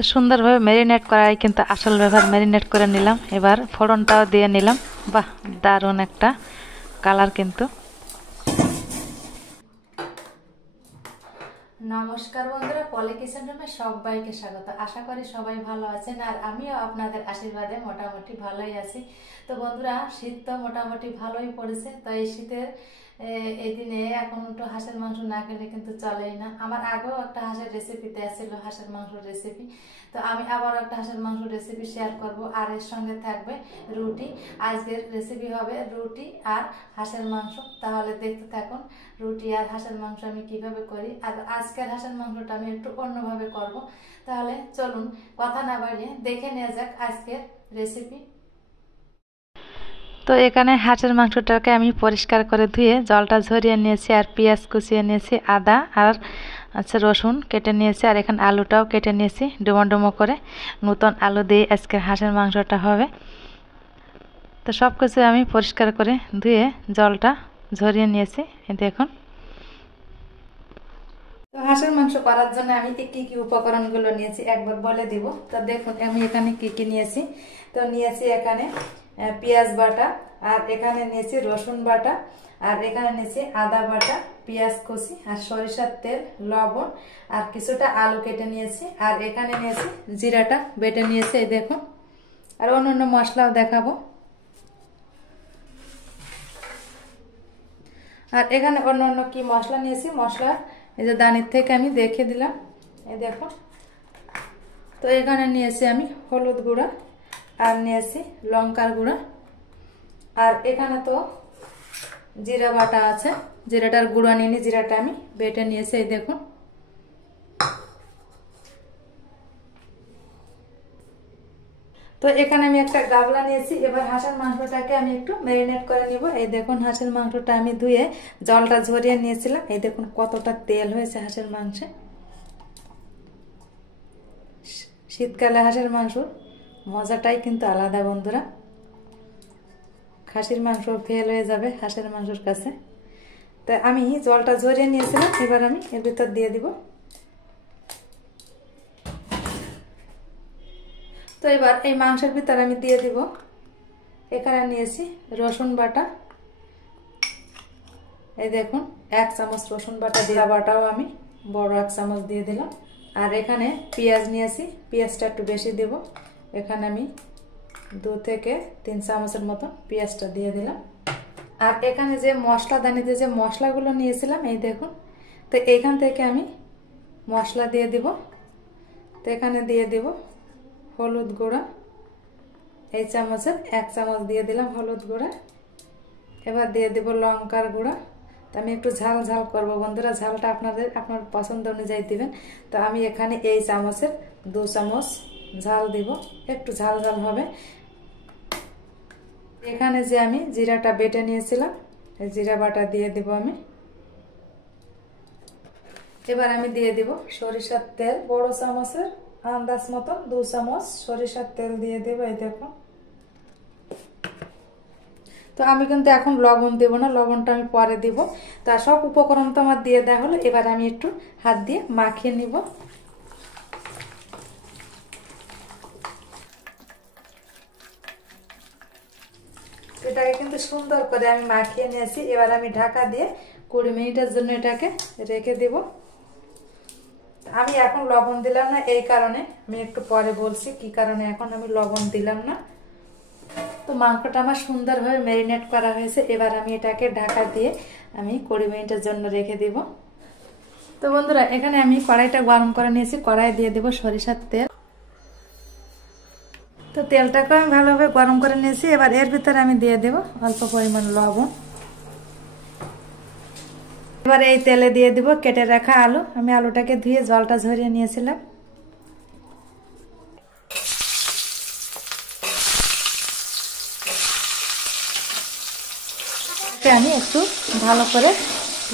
তো সুন্দরভাবে ম্যারিনেট করাই কিন্তু আসল ব্যাপার। ম্যারিনেট করে নিলাম, এবার ফোড়নটাও দিয়ে নিলাম। বাহ, দারুণ একটা কালার কিন্তু। নমস্কার বন্ধুরা, পলি কিচেন রুমে সবাইকে স্বাগত। আশা করি সবাই ভালো আছেন, আর আমিও আপনাদের আশীর্বাদে মোটামুটি ভালোই আছি। তো বন্ধুরা, শীত তো মোটামুটি ভালোই পড়েছে। তো এই শীতের এই দিনে এখন একটু হাঁসের মাংস না খেলে কিন্তু চলেই না। আমার আগেও একটা হাঁসের রেসিপি দেওয়া ছিল, হাঁসের মাংসের রেসিপি। তো আমি আবার একটা হাঁসের মাংস রেসিপি শেয়ার করব, আর এর সঙ্গে থাকবে রুটি। আজকের রেসিপি হবে রুটি আর হাঁসের মাংস। তাহলে দেখতে থাকুন রুটি আর হাঁসের মাংস আমি কিভাবে করি। আর আজকের হাঁসের মাংসটা আমি একটু অন্যভাবে করব। তাহলে চলুন কথা না বাড়িয়ে দেখে নেওয়া যাক আজকের রেসিপি। তো এখানে হাঁসের মাংসটাকে আমি পরিষ্কার করে ধুয়ে জলটা ঝরিয়ে নিয়েছি, আর পেঁয়াজ কুচিয়ে নিয়েছি, আদা আর রসুন কেটে নিয়েছি, আর এখানে আলুটাও কেটে নিয়েছি ডুমো ডুমো করে। নতুন আলু দিয়ে আজকের হাঁসের মাংসটা হবে। তো সব কিছু আমি পরিষ্কার করে ধুয়ে জলটা ঝরিয়ে নিয়েছি। এই দেখুন। তো হাঁসের মাংস করার জন্য আমি কি কি উপকরণগুলো নিয়েছি একবার বলে দিব। তো দেখুন আমি এখানে কি কি নিয়েছি। তো নিয়েছি এখানে পেঁয়াজ বাটা, আর এখানে নিয়েছি রসুন বাটা, আর এখানে নিয়েছি আদা বাটা, পেঁয়াজ কুচি, আর সরিষার তেল, লবণ, আর কিছুটা আলু কেটে নিয়েছি, আর এখানে নিয়েছি জিরাটা বেটে নিয়েছি। এই দেখুন। আর অন্যান্য মশলাও দেখাবো। আর এখানে অন্যান্য কি মশলা নিয়েছি, মশলা এই যে দানির থেকে আমি দেখে দিলাম। এই দেখো। তো এখানে নিয়েছি আমি হলুদ গুঁড়া, আর নিয়েছি লঙ্কার গুঁড়া, আর এখানে তো জিরা বাটা আছে, জিরাটার গুঁড়া নিয়ে নি, জিরাটা আমি বেটে নিয়েছি। এই দেখুন। তো এখানে আমি একটা গাবলা নিয়েছি। এবার হাঁসের মাংসটাকে আমি একটু ম্যারিনেট করে নিব। এই দেখুন হাঁসের মাংসটা আমি ধুয়ে জলটা ঝরিয়ে নিয়েছিলাম। এই দেখুন কতটা তেল হয়েছে হাঁসের মাংসে। শীতকালে হাঁসের মাংস মজাটাই কিন্তু আলাদা বন্ধুরা। খাসির মাংস ফেল হয়ে যাবে হাঁসের মাংসের কাছে। তাই আমি জলটা ঝরিয়ে নিয়েছিলাম, এবার আমি এর ভিতর দিয়ে দিব। তো এবার এই মাংসের ভিতর আমি দিয়ে দিব, এখানে নিয়েছি রসুন বাটা। এই দেখুন 1 চামচ রসুন বাটা, জিরা বাটাও আমি বড় 1 চামচ দিয়ে দিলাম। আর এখানে পেঁয়াজ নিয়েছি, পেঁয়াজটা একটু বেশি দেব। এখানে আমি 2 থেকে 3 চামচের মতো পেঁয়াজটা দিয়ে দিলাম। আর এখানে যে মশলা দানিতে যে মশলাগুলো নিয়েছিলাম, এই দেখুন। তো এইখান থেকে আমি মশলা দিয়ে দিব। তো এখানে দিয়ে দিব হলুদ গুঁড়া, এই চামচের 1 চামচ দিয়ে দিলাম হলুদ গুঁড়া। এবার দিয়ে দিব লঙ্কার গুঁড়া। তো আমি একটু ঝাল ঝাল করবো বন্ধুরা, ঝালটা আপনার পছন্দ অনুযায়ী দিবেন। তো আমি এখানে এই চামচের 2 চামচ ঝাল দিব, একটু ঝাল ঝাল হবে। এখানে যে আমি জিরাটা বেটে নিয়েছিলাম, এই জিরা বাটা দিয়ে দিব আমি। এবার আমি দিয়ে দিব সরিষার তেল, বড় চামচের আন্দাজ মতো 2 চামচ সরিষার তেল দিয়ে দেব। এই দেখো। তো আমি কিন্তু এখন লবণ দেব না, লবণটা আমি পরে দিব। তা সব উপকরণ তো আমার দিয়ে দেওয়া হলো। এবার আমি একটু হাত দিয়ে মাখিয়ে নিব। এটাকে কিন্তু সুন্দর করে আমি মাখিয়ে নিয়েছি। এবার আমি ঢাকা দিয়ে 20 মিনিটের জন্য এটাকে রেখে দেব। আমি এখন লবণ দিলাম না, এই কারণে আমি একটু পরে বলছি কি কারণে এখন আমি লবণ দিলাম না। তো মাংসটা আমার সুন্দরভাবে ম্যারিনেট করা হয়েছে। এবার আমি এটাকে ঢাকা দিয়ে আমি 20 মিনিটের জন্য রেখে দেব। তো বন্ধুরা, এখানে আমি কড়াইটা গরম করে নিয়েছি, কড়াই দিয়ে দেব সরিষার তেল। তো তেলটাকে আমি ভালোভাবে গরম করে নিয়েছি। এবার এর ভিতরে আমি দিয়ে দেব অল্প পরিমাণ লবণ। এবার এই তেলে দিয়ে দিব কেটে রাখা আলু। আমি আলুটাকে ধুয়ে জলটা ঝরিয়ে নিয়েছিলাম। আমি একটু ভালো করে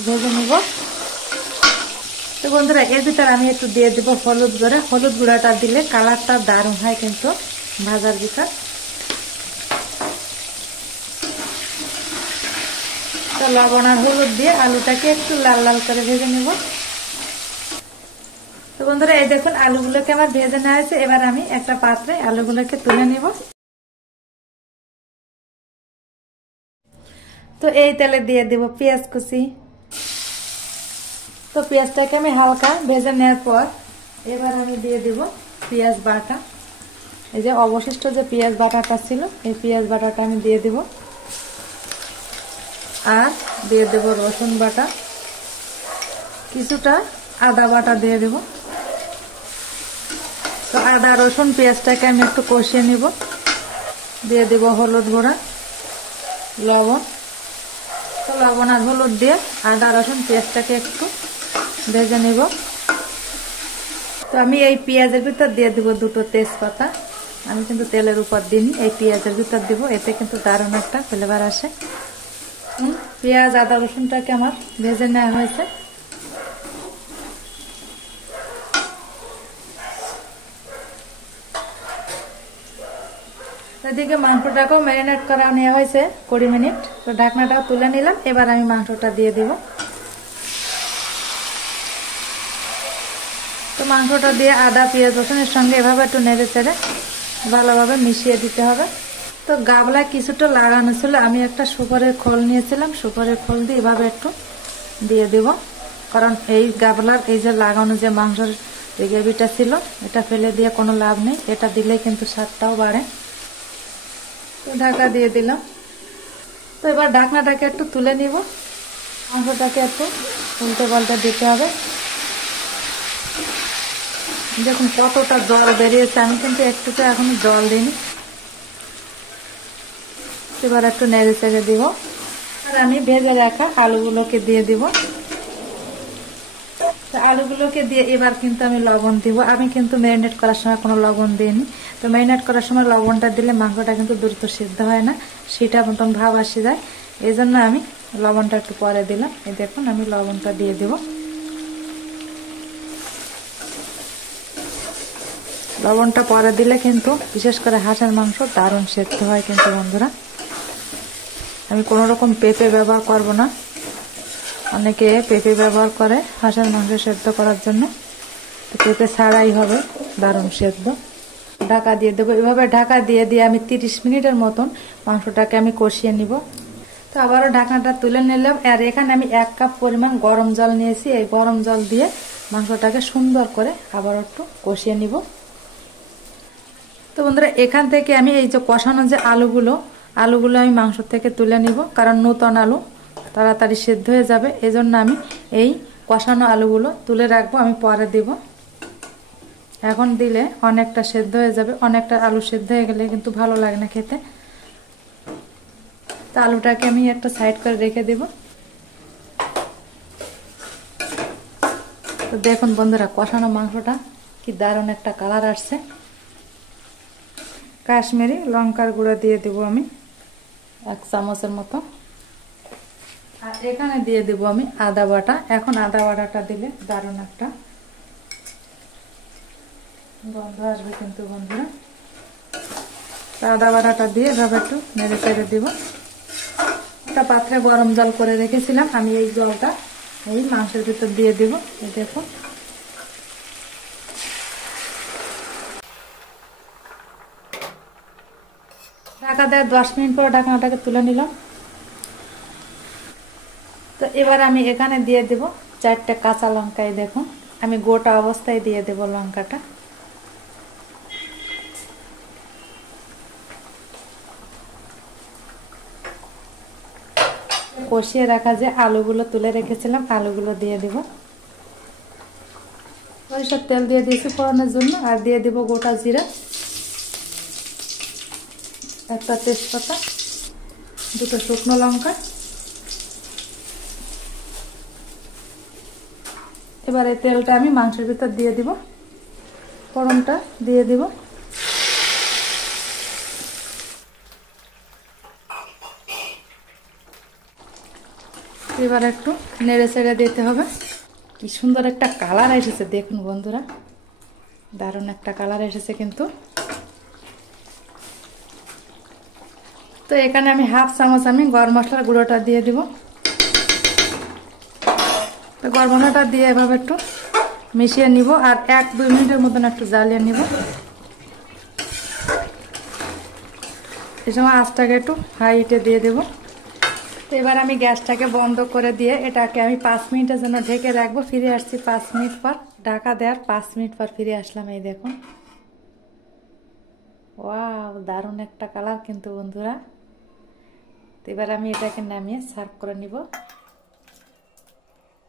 ভেজে নিব। তো বন্ধুরা, এর ভিতরে আমি একটু দিয়ে দেব হলুদ গুঁড়া। হলুদ গুঁড়াটা দিলে কালারটা দারুণ হয় কিন্তু ভাজার ভিতর। তো লবণ আর হলুদ দিয়ে আলুটাকে একটু লাল লাল করে ভেজে নেব। তো বন্ধুরা এই দেখুন আলুগুলোকে আমার ভেজে নেওয়া হয়েছে। এবার আমি একটা পাত্রে আলুগুলোকে তুলে নিব। তো এই তেলে দিয়ে দিব পেঁয়াজ কুচি। তো পেঁয়াজটাকে আমি হালকা ভেজে নেওয়ার পর এবার আমি দিয়ে দিব পেঁয়াজ বাটা। এই যে অবশিষ্ট যে পেঁয়াজ বাটাটা ছিল এই পেঁয়াজ বাটাটা আমি দিয়ে দিব, আর দিয়ে দেব রসুন বাটা, কিছুটা আদা বাটা দিয়ে দেব। তো আদা রসুন পেঁয়াজটাকে আমি একটু কষিয়ে নিব। দিয়ে দেব হলুদ গুঁড়া, লবণ। তো লবণ আর হলুদ দিয়ে আদা রসুন পেঁয়াজটাকে একটু ভেজে নিব। তো আমি এই পেঁয়াজের ভিতর দিয়ে দিব দুটো তেজপাতা। আমি কিন্তু তেলের উপর দিইনি, এই পেঁয়াজের ভিতর দিব, এতে কিন্তু দারুণ একটা ফ্লেভার আসে। পেঁয়াজ আদা রসুনটাকে আমার ভেজে নেওয়া হয়েছে। এদিকে মাংসটাকেও ম্যারিনেট করা নেওয়া হয়েছে 20 মিনিট। তো ঢাকনাটাও তুলে নিলাম। এবার আমি মাংসটা দিয়ে দিব। তো মাংসটা দিয়ে আদা পেঁয়াজ রসুনের সঙ্গে এভাবে একটু নেড়ে চেড়ে ভালোভাবে মিশিয়ে দিতে হবে। তো গাবলা কিছুটা লাগানো ছিল, আমি একটা সুপারের খোল নিয়েছিলাম, সুপারের খোল দিয়ে এভাবে একটু দিয়ে দিব। কারণ এই গাবলার এই যে লাগানো যে মাংসের গ্রেভিটা ছিল এটা ফেলে দিয়ে কোনো লাভ নেই, এটা দিলেই কিন্তু স্বাদটাও বাড়ে। তো ঢাকা দিয়ে দিলাম। তো এবার ঢাকনাটাকে একটু তুলে নিব, মাংসটাকে একটু উল্টে পাল্টে দিতে হবে। দেখুন কতটা জল বেরিয়েছে, আমি কিন্তু একটুতে এখনো জল দিইনি। এবার একটু নেড়ে চেড়ে দিব, আর আমি ভেজে রাখা আলুগুলোকে দিয়ে দিব। আলুগুলোকে দিয়ে এবার কিন্তু আমি লবণ দিব। আমি কিন্তু ম্যারিনেট করার সময় কোনো লবণ দিইনি। তো ম্যারিনেট করার সময় লবণটা দিলে মাংসটা কিন্তু দ্রুত সিদ্ধ হয় না, সেটা মতন ভাব আসে যায়। এই জন্য আমি লবণটা একটু পরে দিলাম। এই দেখুন আমি লবণটা দিয়ে দিব। লবণটা পরে দিলে কিন্তু বিশেষ করে হাঁসের মাংস দারুণ সিদ্ধ হয় কিন্তু বন্ধুরা। আমি কোনো রকম পেঁপে ব্যবহার করব না। অনেকে পেঁপে ব্যবহার করে হাঁসের মাংস সেদ্ধ করার জন্য, তো পেঁপে ছাড়াই হবে দারুণ সেদ্ধ। ঢাকা দিয়ে দেবো। এভাবে ঢাকা দিয়ে দিয়ে আমি 30 মিনিটের মতন মাংসটাকে আমি কষিয়ে নিব। তো আবারও ঢাকনাটা তুলে নিলাম। আর এখানে আমি 1 কাপ পরিমাণ গরম জল নিয়েছি। এই গরম জল দিয়ে মাংসটাকে সুন্দর করে আবার একটু কষিয়ে নিব। তো বন্ধুরা এখান থেকে আমি এই যে কষানো যে আলুগুলো আমি মাংস থেকে তুলে নিব, কারণ নতুন আলু তাড়াতাড়ি সেদ্ধ হয়ে যাবে। এজন্য আমি এই কষানো আলুগুলো তুলে রাখবো, আমি পরে দিব। এখন দিলে অনেকটা সেদ্ধ হয়ে যাবে, অনেকটা আলু সেদ্ধ হয়ে গেলে কিন্তু ভালো লাগে না খেতে। তো আলুটাকে আমি একটা সাইড করে রেখে দিব। তো দেখুন বন্ধুরা কষানো মাংসটা কি দারুণ একটা কালার আসছে। কাশ্মীরি লঙ্কার গুঁড়া দিয়ে দেব আমি 1 চামচের মতো। আর এখানে দিয়ে দেব আমি আদা বাটা। এখন আদা বাটাটা দিলে দারুণ একটা গন্ধ আসবে কিন্তু বন্ধুরা। আদা বাটাটা দিয়ে এভাবে একটু নেড়ে চেড়ে দিব। একটা পাত্রে গরম জল করে রেখেছিলাম, আমি এই জলটা এই মাংসের ভিতর দিয়ে দিব। এই দেখুন ঢাকা দেওয়ার 10 মিনিট পর ঢাকনাটাকে তুলে নিলাম। তো এবার আমি এখানে দিয়ে দেব 4টে কাঁচা লঙ্কা। দেখুন আমি গোটা অবস্থায় দিয়ে দেব লঙ্কাটা। কষিয়ে রাখা যে আলুগুলো তুলে রেখেছিলাম আলুগুলো দিয়ে দেব। সরিষার তেল দিয়ে দিয়েছি ফোড়নের জন্য। আর দিয়ে দেব গোটা জিরা, একটা তেজপাতা, 2টো শুকনো লঙ্কা। এবার এই তেলটা আমি মাংসের ভিতর দিয়ে দিব, ফোড়নটা দিয়ে দিব। এবার একটু নেড়ে চেড়ে দিতে হবে। কি সুন্দর একটা কালার এসেছে দেখুন বন্ধুরা, দারুণ একটা কালার এসেছে কিন্তু। তো এখানে আমি 1/2 চামচ আমি গরম মশলার গুঁড়োটা দিয়ে দিব। তো গরম মশলাটা দিয়ে এভাবে একটু মিশিয়ে নিব আর 1-2 মিনিটের মতন একটু জ্বালিয়ে নিব। এই সময় আঁচটাকে একটু হাইটে দিয়ে দেব। তো এবার আমি গ্যাসটাকে বন্ধ করে দিয়ে এটাকে আমি 5 মিনিটের জন্য ঢেকে রাখবো। ফিরে আসছি 5 মিনিট পর। ঢাকা দেওয়ার 5 মিনিট পর ফিরে আসলাম। এই দেখুন, ওয়াও, দারুণ একটা কালার কিন্তু বন্ধুরা। তো এবার আমি এটাকে নামিয়ে সার্ভ করে নিব।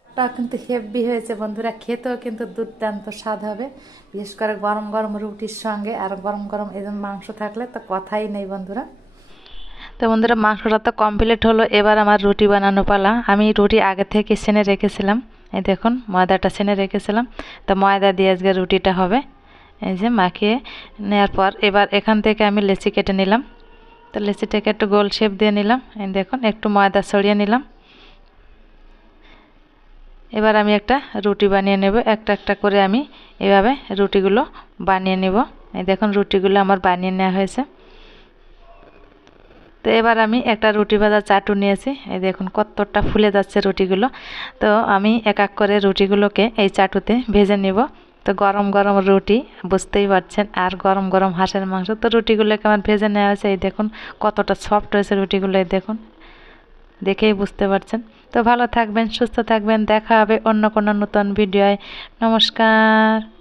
এটা কিন্তু হেভি হয়েছে বন্ধুরা, খেতেও কিন্তু দুর্দান্ত স্বাদ হবে, বিশেষ করে গরম গরম রুটির সঙ্গে। আর গরম গরম এই মাংস থাকলে তো কথাই নেই বন্ধুরা। তো বন্ধুরা, মাংসটা তো কমপ্লিট হলো। এবার আমার রুটি বানানো পালা। আমি রুটি আগে থেকে সেনে রেখেছিলাম। এই দেখুন, ময়দাটা সেনে রেখেছিলাম। তো ময়দা দিয়ে আজকে রুটিটা হবে। এই যে মাখিয়ে নেওয়ার পর এবার এখান থেকে আমি লেচি কেটে নিলাম। তো লেচিটাকে একটু গোল শেপ দিয়ে নিলাম। এই দেখুন, একটু ময়দা ছড়িয়ে নিলাম। এবার আমি একটা রুটি বানিয়ে নেব। একটা একটা করে আমি এভাবে রুটিগুলো বানিয়ে নেব। এই দেখুন, রুটিগুলো আমার বানিয়ে নেওয়া হয়েছে। তো এবার আমি একটা রুটি ভাজা চাটু নিয়েছি। এই দেখুন কতটা ফুলে যাচ্ছে রুটিগুলো। তো আমি এক এক করে রুটিগুলোকে এই চাটুতে ভেজে নিব। তো গরম গরম রুটি, বুঝতেই পারছেন, আর গরম গরম হাঁসের মাংস। তো রুটিগুলোকে আমার ভেজে নেওয়া হয়েছে। এই দেখুন কতটা সফট হয়েছে রুটিগুলো, এই দেখুন, দেখেই বুঝতে পারছেন। তো ভালো থাকবেন, সুস্থ থাকবেন। দেখা হবে অন্য কোনো নতুন ভিডিওয়। নমস্কার।